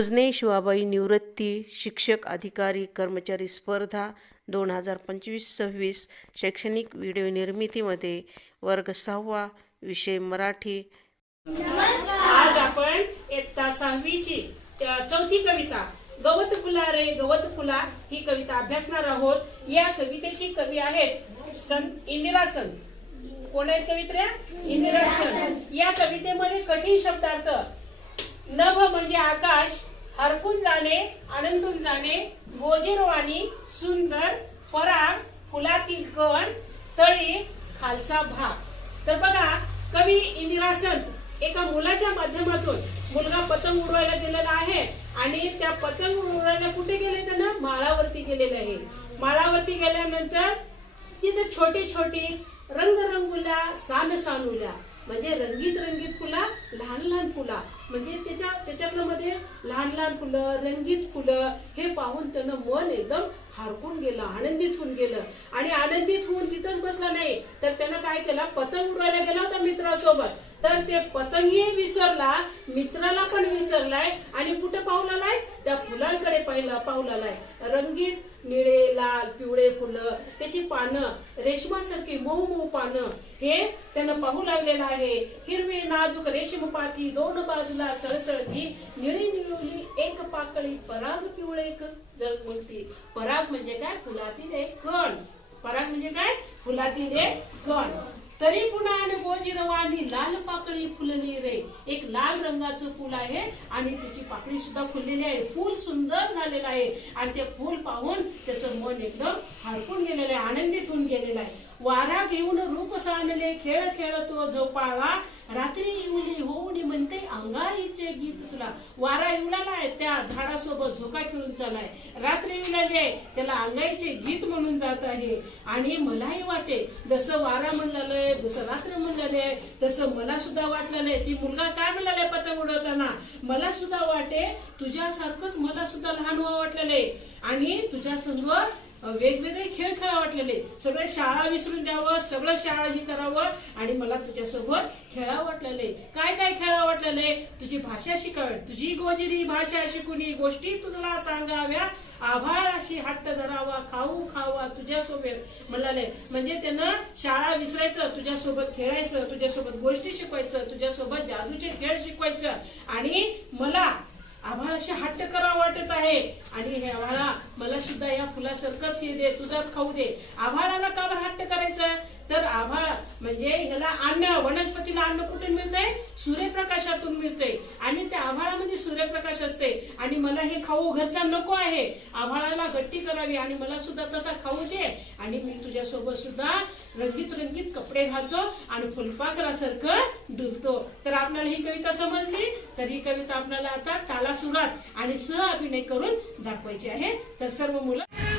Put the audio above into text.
भोजने शिवाबाई निवृत्ती शिक्षक अधिकारी कर्मचारी स्पर्धा 2025-26 शैक्षणिक व्हिडिओ निर्मितीमध्ये वर्ग 6वा विषय मराठी। आज आपण इयत्ता 6वीची चौथी कविता गवत फुला रे गवत फुला ही कविता अभ्यासणार आहोत। या कवितेची कवी आहेत संत इंदिरा संत। कोण आहेत कवित्र्या? इंदिरा संत। या कवितेमध्ये कठीण शब्दार्थ नभ म्हणजे आकाश, हरकून जाणे, आनंदून जाणे, गोजिरवाणी, सुंदर, पराग, फुलातील कण, तळी, खालचा भाग। तर बघा, कवी इंदिरा संत एका मुलाच्या माध्यमातून, मुलगा पतंग उडवायला गेलेला आहे आणि त्या पतंग उडवायला कुठे गेले? त्यानं माळावरती गेलेले आहे। माळावरती गेल्यानंतर तिथे छोटी छोटी रंगरंगुला सानसानुला म्हणजे रंगीत रंगीत फुला, लहान लहान फुला म्हणजे त्याच्यातलं मध्ये लहान लहान फुलं, रंगीत फुलं हे पाहून त्यानं मन एकदम हरकून गेलं, आनंदित होऊन गेलं। आणि आनंदित होऊन तिथंच बसला नाही, तर त्यानं काय केलं? पतंग उडवायला गेला होता मित्रासोबत, तर ते पतंगही विसरला, मित्राला पण विसरलाय आणि कुठे पाहू लागलाय? त्या फुलांकडे पाहू लागलाय। रंगीत निळे, लाल, पिवळे फुलं, त्याची पानं रेशमासारखी मऊ मऊ पानं हे त्यानं पाहू लागलेलं आहे। हिरवी नाजूक रेशीम पाती, दोन बाजूला सळसळती, निळी निळवली एक पाकळी, पराग पिवळे एक जळमळती। पराग म्हणजे काय? फुलातील एक कण। पराग म्हणजे काय? फुलातील एक कण। तरी पुन्हा गोजिरवाणी लाल पाकळी फुलली रे, एक लाल रंगाचं फुल आहे आणि त्याची पाकळी सुद्धा फुललेली आहे, फुल सुंदर झालेलं आहे आणि ते फुल पाहून त्याचं मन एकदम हरपून गेलेलं आहे, आनंदित होऊन गेलेलं आहे। वारा घेऊन रूप सांडले, खेळ खेळतो झोपाळा, रात्री इवली होऊन म्हणते अंगाईचे गीत तुला। वारा इवलाला आहे, त्या झाडासोबत झोका खेळून चालाय, रात्री इवलाली आहे, त्याला अंगाईचे गीत म्हणून जात आहे। आणि मलाही वाटे जसं वारा म्हणलेलं, जसं रात्र म्हणलेलं, तसं मला सुद्धा वाटलं नाही। ती मुलगा काय म्हणाले पतंग उडवताना? मला सुद्धा वाटे तुझ्यासारखंच मला सुद्धा लहान व्हावं वाटलेलं आणि तुझ्या संग वेगवेगळे खेळ खेळा वाटलेले, सगळे शाळा विसरून द्यावं, सगळं शाळा ही करावं आणि मला तुझ्यासोबत खेळा वाटलेले। काय काय खेळा वाटलेले? तुझी भाषा शिकावी, तुझी गोजिरी भाषा शिकुनी, गोष्टी तुला सांगाव्या, आभाळाशी हट्ट धरावा, खाऊ खावा तुझ्यासोबत म्हणाले। म्हणजे त्यानं शाळा विसरायचं, तुझ्यासोबत खेळायचं, तुझ्यासोबत गोष्टी शिकवायचं, तुझ्यासोबत जादूचे खेळ शिकवायचं आणि मला आभाळाशी हट्ट करावा वाटत आहे आणि हे आभाळा मला सुद्धा या फुलासारखंच हे दे, तुझाच खाऊ दे। आभाळाला का बरं हट्ट करायचं? तर आभाळ म्हणजे ह्याला अन्न, वनस्पतीला अन्न कुठून मिळतंय? सूर्यप्रकाशातून मिळतंय आणि त्या आभाळामध्ये सूर्यप्रकाश असते आणि मला हे खाऊ घरचा नको आहे, आभाळाला गट्टी करावी आणि मला सुद्धा तसा खाऊ दे आणि मी तुझ्यासोबत सुद्धा रंगीत रंगीत कपडे घालतो आणि फुलपाखरासारखं डुलतो। तर आपल्याला ही कविता समजली? तर ही कविता आपल्याला आता ताला सुरात आणि सह अभिनय करून दाखवायची आहे। तर सर्व मुलं